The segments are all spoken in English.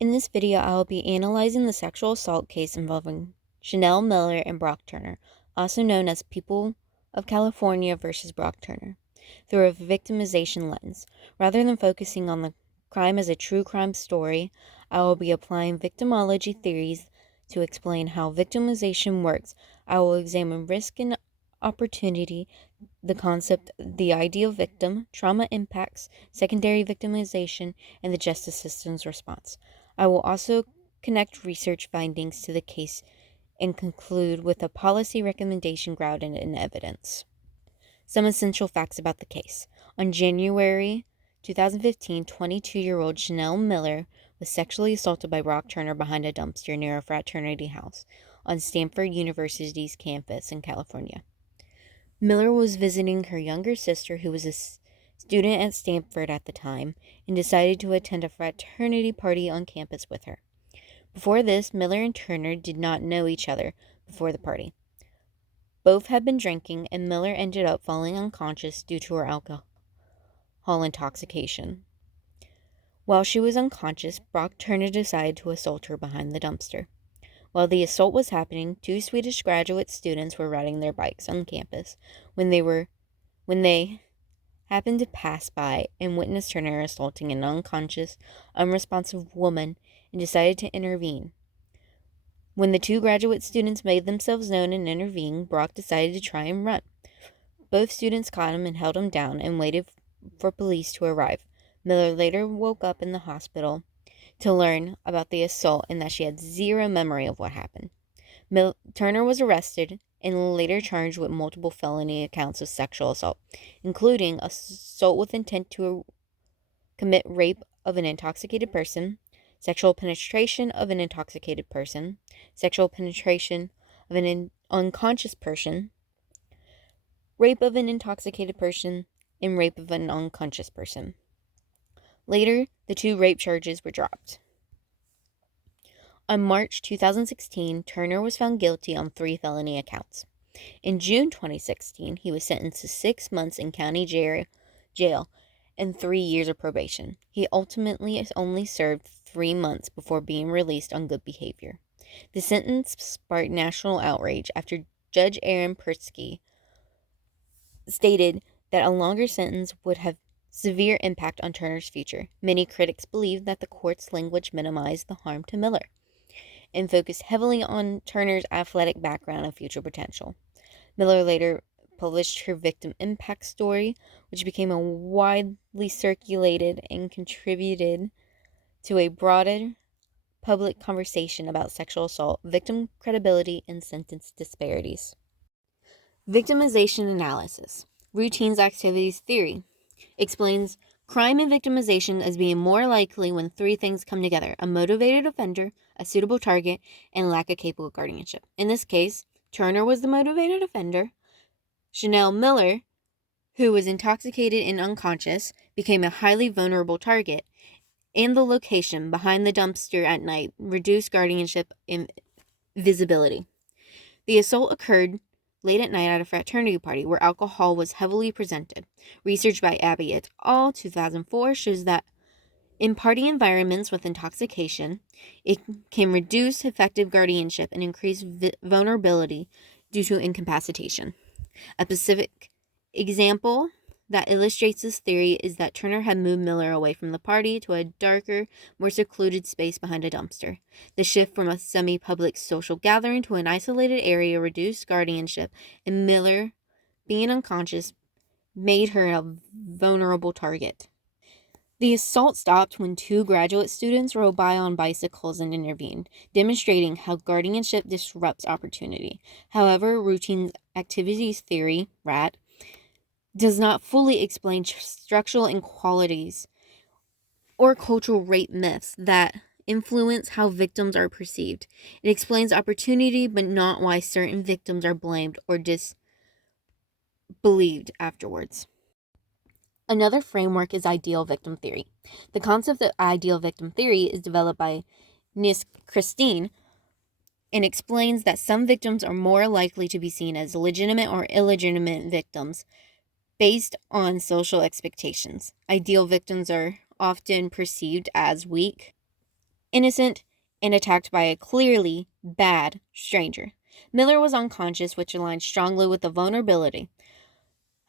In this video, I will be analyzing the sexual assault case involving Chanel Miller and Brock Turner, also known as People of California versus Brock Turner, through a victimization lens. Rather than focusing on the crime as a true crime story, I will be applying victimology theories to explain how victimization works. I will examine risk and opportunity, the concept, the ideal victim, trauma impacts, secondary victimization, and the justice system's response. I will also connect research findings to the case and conclude with a policy recommendation grounded in evidence. Some essential facts about the case. On January 2015, 22-year-old Chanel Miller was sexually assaulted by Brock Turner behind a dumpster near a fraternity house on Stanford University's campus in California. Miller was visiting her younger sister, who was a student at Stanford at the time, and decided to attend a fraternity party on campus with her. Before this, Miller and Turner did not know each other before the party. Both had been drinking, and Miller ended up falling unconscious due to her alcohol intoxication. While she was unconscious, Brock Turner decided to assault her behind the dumpster. While the assault was happening, two Swedish graduate students were riding their bikes on campus when they happened to pass by and witnessed Turner assaulting an unconscious, unresponsive woman and decided to intervene. When the two graduate students made themselves known and intervened, Brock decided to try and run. Both students caught him and held him down and waited for police to arrive. Miller later woke up in the hospital to learn about the assault and that she had zero memory of what happened. Turner was arrested and later charged with multiple felony accounts of sexual assault, including assault with intent to commit rape of an intoxicated person, sexual penetration of an intoxicated person, sexual penetration of an unconscious person, rape of an intoxicated person, and rape of an unconscious person. Later, the two rape charges were dropped. On March 2016, Turner was found guilty on 3 felony accounts. In June 2016, he was sentenced to 6 months in county jail and 3 years of probation. He ultimately only served 3 months before being released on good behavior. The sentence sparked national outrage after Judge Aaron Persky stated that a longer sentence would have severe impact on Turner's future. Many critics believed that the court's language minimized the harm to Miller and focused heavily on Turner's athletic background and future potential. Miller later published her victim impact story, which became a widely circulated and contributed to a broader public conversation about sexual assault, victim credibility, and sentence disparities. Victimization analysis. Routines activities theory explains crime and victimization as being more likely when 3 things come together: a motivated offender, a suitable target, and lack of capable guardianship. In this case, Turner was the motivated offender. Chanel Miller, who was intoxicated and unconscious, became a highly vulnerable target, and the location behind the dumpster at night reduced guardianship and visibility. The assault occurred late at night at a fraternity party where alcohol was heavily presented. Research by Abby et al. 2004 shows that in party environments with intoxication, it can reduce effective guardianship and increase vulnerability due to incapacitation. A specific example that illustrates this theory is that Turner had moved Miller away from the party to a darker, more secluded space behind a dumpster. The shift from a semi-public social gathering to an isolated area reduced guardianship, and Miller, being unconscious, made her a vulnerable target. The assault stopped when 2 graduate students rode by on bicycles and intervened, demonstrating how guardianship disrupts opportunity. However, routine activities theory, RAT, does not fully explain structural inequalities or cultural rape myths that influence how victims are perceived. It explains opportunity, but not why certain victims are blamed or disbelieved afterwards. Another framework is ideal victim theory. The concept of ideal victim theory is developed by Nis Christine and explains that some victims are more likely to be seen as legitimate or illegitimate victims based on social expectations. Ideal victims are often perceived as weak, innocent and attacked by a clearly bad stranger. Miller was unconscious, which aligned strongly with the vulnerability.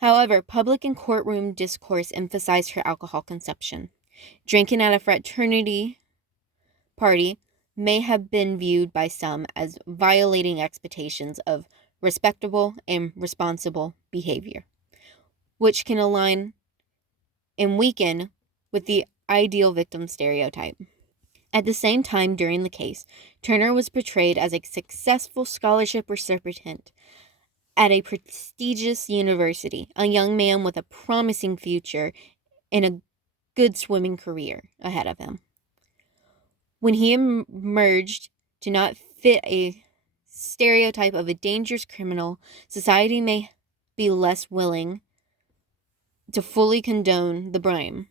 However, public and courtroom discourse emphasized her alcohol consumption. Drinking at a fraternity party may have been viewed by some as violating expectations of respectable and responsible behavior, which can align and weaken with the ideal victim stereotype. At the same time, during the case, Turner was portrayed as a successful scholarship recipient at a prestigious university, a young man with a promising future and a good swimming career ahead of him. When he emerged to not fit a stereotype of a dangerous criminal, society may be less willing to fully condone the blame.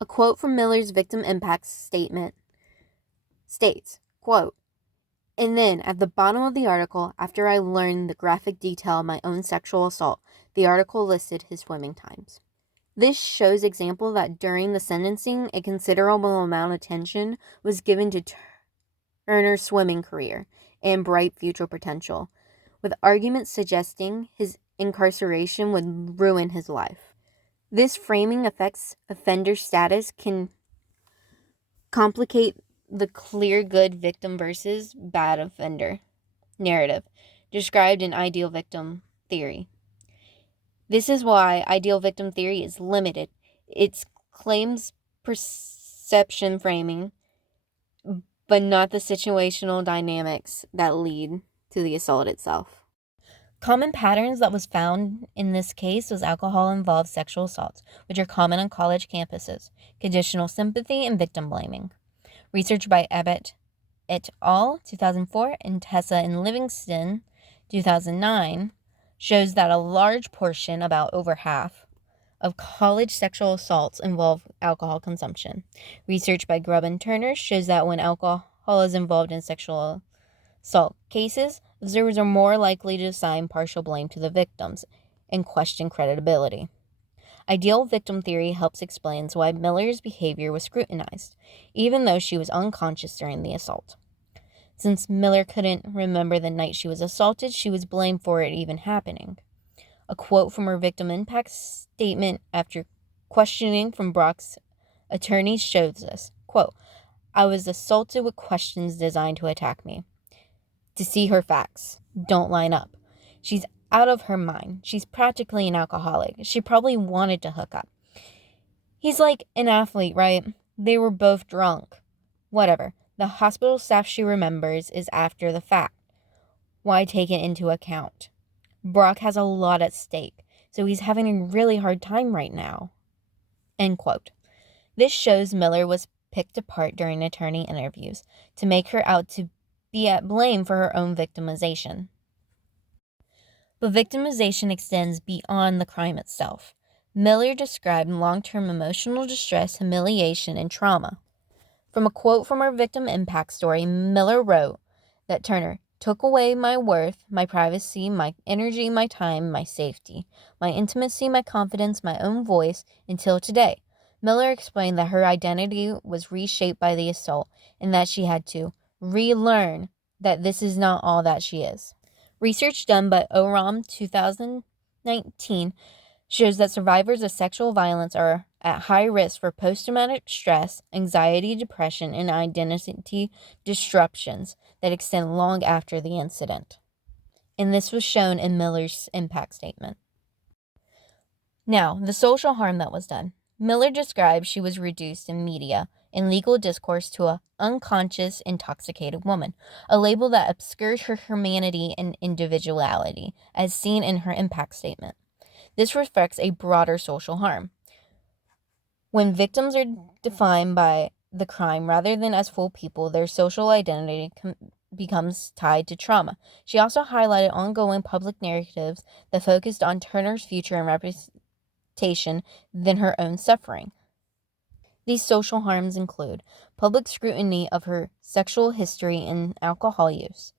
A quote from Miller's victim impact statement states, quote, "And then, at the bottom of the article, after I learned the graphic detail of my own sexual assault, the article listed his swimming times." This shows example that during the sentencing, a considerable amount of attention was given to Turner's swimming career and bright future potential, with arguments suggesting his incarceration would ruin his life. This framing affects offender status can complicate the clear good victim versus bad offender narrative described in ideal victim theory. This is why ideal victim theory is limited. It claims perception framing, but not the situational dynamics that lead to the assault itself. Common patterns that was found in this case was alcohol-involved sexual assaults, which are common on college campuses, conditional sympathy, and victim blaming. Research by Abbott et al. 2004 and Tessa and Livingston 2009 shows that a large portion, about over half, of college sexual assaults involve alcohol consumption. Research by Grubb and Turner shows that when alcohol is involved in sexual assault cases, observers are more likely to assign partial blame to the victims and question credibility. Ideal victim theory helps explain why Miller's behavior was scrutinized, even though she was unconscious during the assault. Since Miller couldn't remember the night she was assaulted, she was blamed for it even happening. A quote from her victim impact statement after questioning from Brock's attorneys shows this, quote, "I was assaulted with questions designed to attack me. To see her facts don't line up. She's out of her mind. She's practically an alcoholic. She probably wanted to hook up. He's like an athlete, right? They were both drunk. Whatever. The hospital staff she remembers is after the fact. Why take it into account? Brock has a lot at stake, so he's having a really hard time right now." End quote. This shows Miller was picked apart during attorney interviews to make her out to be at blame for her own victimization. But victimization extends beyond the crime itself. Miller described long-term emotional distress, humiliation, and trauma. From a quote from her victim impact story, Miller wrote that Turner took away my worth, my privacy, my energy, my time, my safety, my intimacy, my confidence, my own voice, until today. Miller explained that her identity was reshaped by the assault and that she had to relearn that this is not all that she is. Research done by Oram 2019 shows that survivors of sexual violence are at high risk for post-traumatic stress, anxiety, depression, and identity disruptions that extend long after the incident. And this was shown in Miller's impact statement. Now, the social harm that was done. Miller described she was reduced in media and legal discourse to a unconscious, intoxicated woman, a label that obscures her humanity and individuality, as seen in her impact statement. This reflects a broader social harm. When victims are defined by the crime rather than as full people, their social identity becomes tied to trauma. She also highlighted ongoing public narratives that focused on Turner's future and reputation than her own suffering. These social harms include public scrutiny of her sexual history and alcohol use,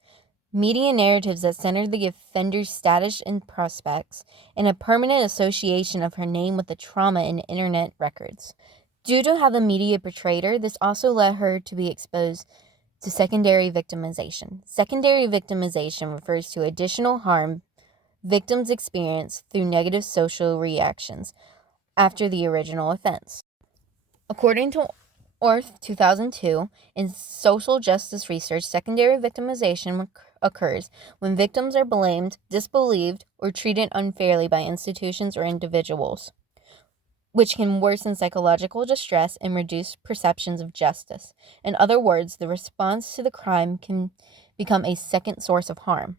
media narratives that center the offender's status and prospects, and a permanent association of her name with the trauma in internet records. Due to how the media portrayed her, this also led her to be exposed to secondary victimization. Secondary victimization refers to additional harm victims experience through negative social reactions after the original offense. According to Orth 2002, in social justice research, secondary victimization occurs when victims are blamed, disbelieved, or treated unfairly by institutions or individuals, which can worsen psychological distress and reduce perceptions of justice. In other words, the response to the crime can become a second source of harm.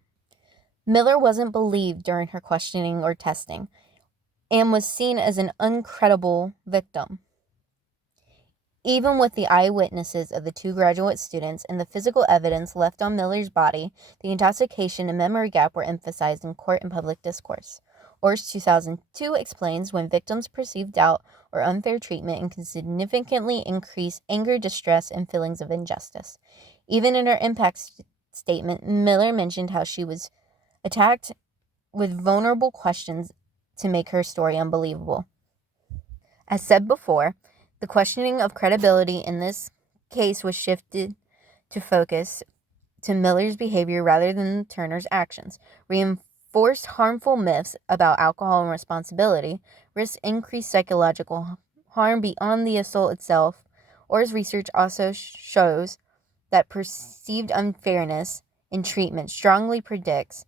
Miller wasn't believed during her questioning or testing and was seen as an uncredible victim. Even with the eyewitnesses of the two graduate students and the physical evidence left on Miller's body, the intoxication and memory gap were emphasized in court and public discourse. Orr's 2002 explains when victims perceive doubt or unfair treatment and can significantly increase anger, distress, and feelings of injustice. Even in her impact statement, Miller mentioned how she was attacked with vulnerable questions to make her story unbelievable. As said before, the questioning of credibility in this case was shifted to focus to Miller's behavior rather than Turner's actions, reinforced harmful myths about alcohol and responsibility, risked increased psychological harm beyond the assault itself. Orr's research also shows that perceived unfairness in treatment strongly predicts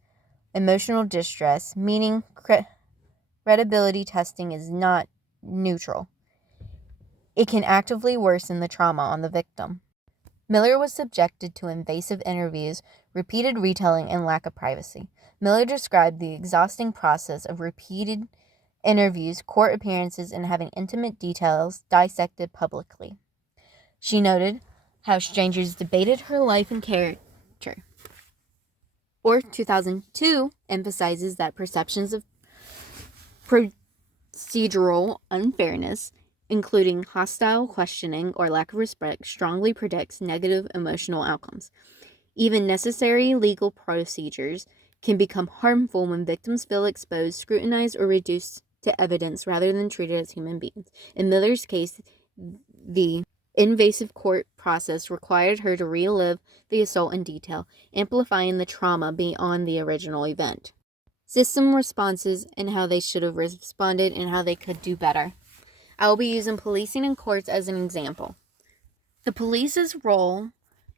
emotional distress, meaning credibility testing is not neutral. It can actively worsen the trauma on the victim. Miller was subjected to invasive interviews, repeated retelling, and lack of privacy. Miller described the exhausting process of repeated interviews, court appearances, and having intimate details dissected publicly. She noted how strangers debated her life and character. Orth 2002 emphasizes that perceptions of procedural unfairness, including hostile questioning or lack of respect, strongly predicts negative emotional outcomes. Even necessary legal procedures can become harmful when victims feel exposed, scrutinized, or reduced to evidence rather than treated as human beings. In Miller's case, the invasive court process required her to relive the assault in detail, amplifying the trauma beyond the original event. System responses and how they should have responded and how they could do better. I will be using policing in courts as an example. The police's role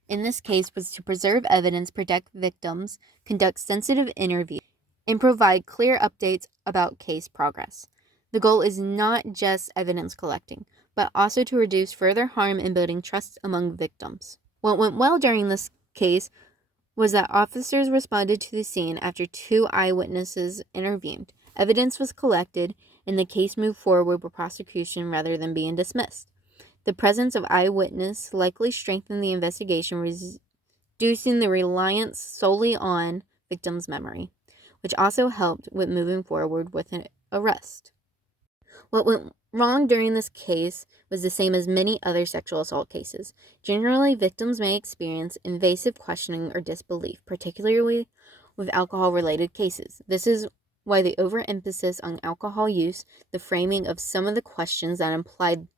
in this case was to preserve evidence, protect victims, conduct sensitive interviews, and provide clear updates about case progress. The goal is not just evidence collecting, but also to reduce further harm and building trust among victims. What went well during this case was that officers responded to the scene after two eyewitnesses intervened. Evidence was collected, and the case moved forward with prosecution rather than being dismissed. The presence of eyewitness likely strengthened the investigation, reducing the reliance solely on victims' memory, which also helped with moving forward with an arrest. What went wrong during this case was the same as many other sexual assault cases. Generally, victims may experience invasive questioning or disbelief, particularly with alcohol-related cases. This is why the overemphasis on alcohol use, the framing of some of the questions that implied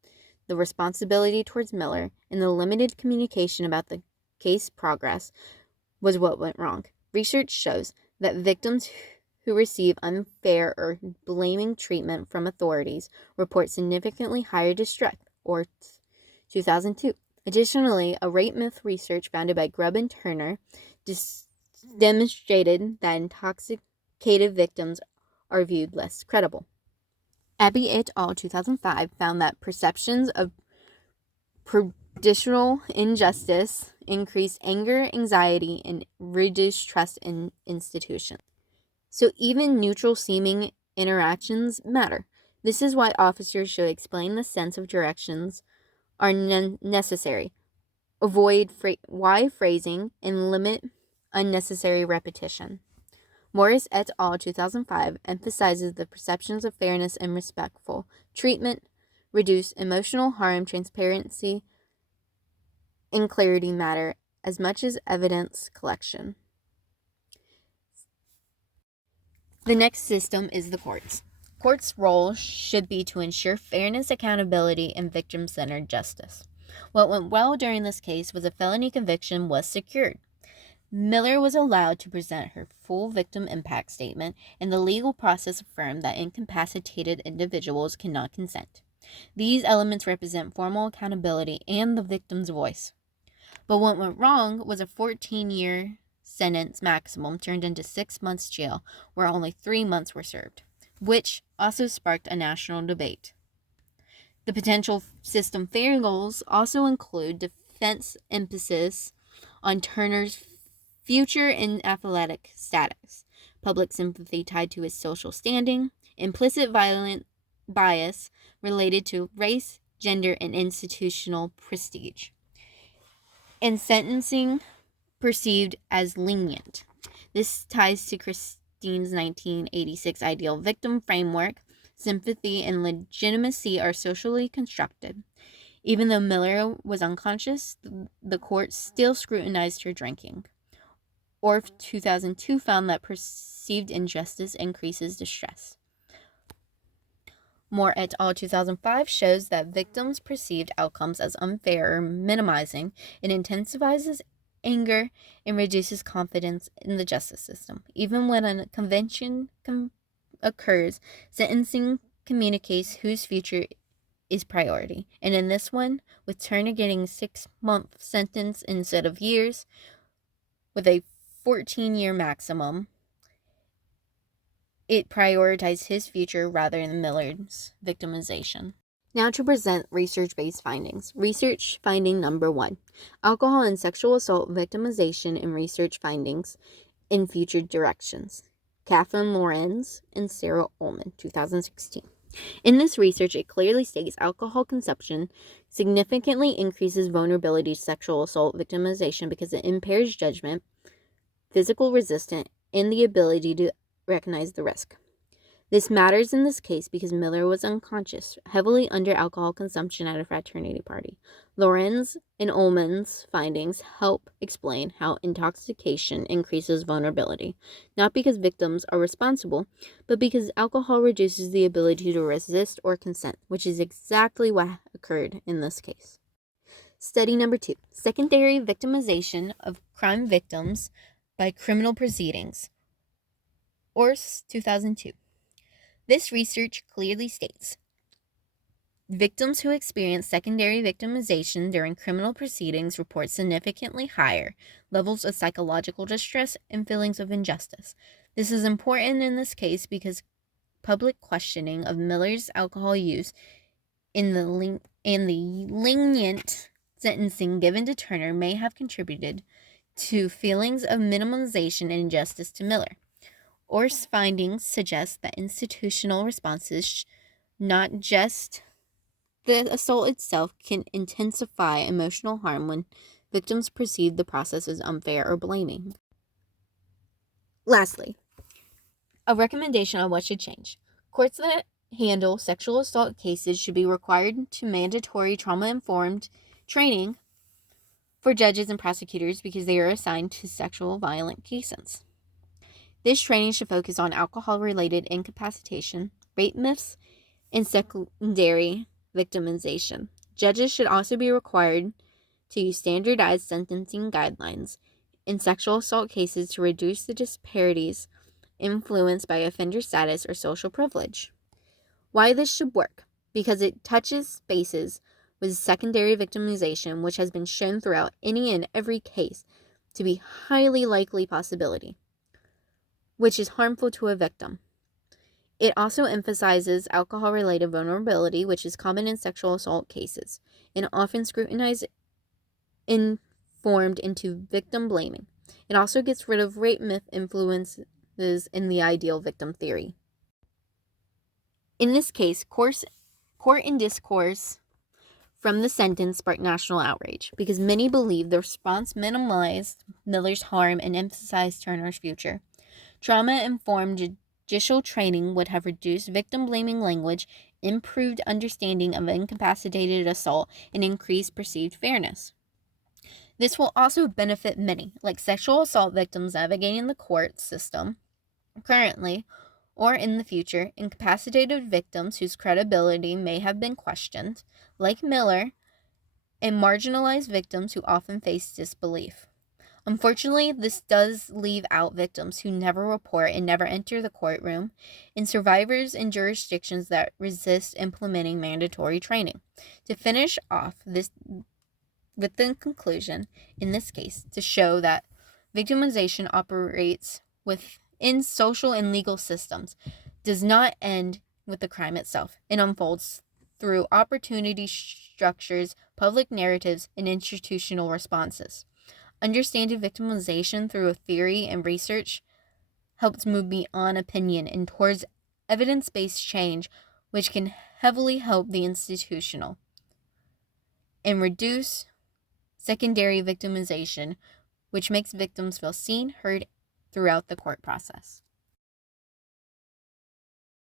the responsibility towards Miller, and the limited communication about the case progress was what went wrong. Research shows that victims who receive unfair or blaming treatment from authorities report significantly higher distress, or 2002. Additionally, a rape myth research founded by Grubb and Turner demonstrated that intoxicated victims are viewed less credible. Abbey et al. 2005 found that perceptions of procedural injustice increased anger, anxiety, and reduced trust in institutions. So even neutral-seeming interactions matter. This is why officers should explain the sense of directions are necessary, avoid wide phrasing, and limit unnecessary repetition. Morris et al. 2005 emphasizes the perceptions of fairness and respectful treatment, reduce emotional harm, transparency, and clarity matter as much as evidence collection. The next system is the courts. Courts' role should be to ensure fairness, accountability, and victim-centered justice. What went well during this case was a felony conviction was secured. Miller was allowed to present her full victim impact statement, and the legal process affirmed that incapacitated individuals cannot consent. These elements represent formal accountability and the victim's voice. But what went wrong was a 14-year sentence maximum turned into 6 months jail, where only 3 months were served, which also sparked a national debate. The potential system failures also include defense emphasis on Turner's future and athletic status, public sympathy tied to his social standing, implicit violent bias related to race, gender, and institutional prestige, and sentencing perceived as lenient. This ties to Christine's 1986 ideal victim framework. Sympathy and legitimacy are socially constructed. Even though Miller was unconscious, the court still scrutinized her drinking. Orff 2002 found that perceived injustice increases distress. Moore et al. 2005 shows that victims' perceived outcomes as unfair or minimizing. It intensifies anger and reduces confidence in the justice system. Even when a convention occurs, sentencing communicates whose future is priority. And in this one, with Turner getting 6-month sentence instead of years, with a 14-year maximum, it prioritized his future rather than Miller's victimization. Now to present research-based findings. Research finding number 1. Alcohol and sexual assault victimization and research findings in future directions. Catherine Lorenz and Sarah Ullman, 2016. In this research, it clearly states alcohol consumption significantly increases vulnerability to sexual assault victimization because it impairs judgment, physical resistance, and the ability to recognize the risk. This matters in this case because Miller was unconscious, heavily under alcohol consumption at a fraternity party. Lorenz and Ullman's findings help explain how intoxication increases vulnerability, not because victims are responsible, but because alcohol reduces the ability to resist or consent, which is exactly what occurred in this case. Study number 2, secondary victimization of crime victims by criminal proceedings. Orff 2002. This research clearly states victims who experience secondary victimization during criminal proceedings report significantly higher levels of psychological distress and feelings of injustice. This is important in this case because public questioning of Miller's alcohol use and the lenient sentencing given to Turner may have contributed to feelings of minimization and injustice to Miller. Orff's findings suggest that institutional responses, not just the assault itself, can intensify emotional harm when victims perceive the process as unfair or blaming. Lastly, a recommendation on what should change. Courts that handle sexual assault cases should be required to mandatory trauma-informed training for judges and prosecutors because they are assigned to sexual violent cases. This training should focus on alcohol-related incapacitation, rape myths, and secondary victimization. Judges should also be required to use standardized sentencing guidelines in sexual assault cases to reduce the disparities influenced by offender status or social privilege. Why this should work? Because it touches bases with secondary victimization, which has been shown throughout any and every case to be highly likely possibility, which is harmful to a victim. It also emphasizes alcohol-related vulnerability, which is common in sexual assault cases, and often scrutinized and formed into victim blaming. It also gets rid of rape myth influences in the ideal victim theory. In this case, court and discourse from the sentence sparked national outrage because many believe the response minimized Miller's harm and emphasized Turner's future. Trauma-informed judicial training would have reduced victim-blaming language, improved understanding of incapacitated assault, and increased perceived fairness. This will also benefit many, like sexual assault victims navigating the court system currently, or in the future, incapacitated victims whose credibility may have been questioned, like Miller, and marginalized victims who often face disbelief. Unfortunately, this does leave out victims who never report and never enter the courtroom, and survivors in jurisdictions that resist implementing mandatory training. To finish off this with the conclusion, in this case, to show that victimization operates within social and legal systems, does not end with the crime itself. It unfolds through opportunity structures, public narratives, and institutional responses. Understanding victimization through a theory and research helps move beyond opinion and towards evidence-based change, which can heavily help the institutional and reduce secondary victimization, which makes victims feel seen, heard throughout the court process.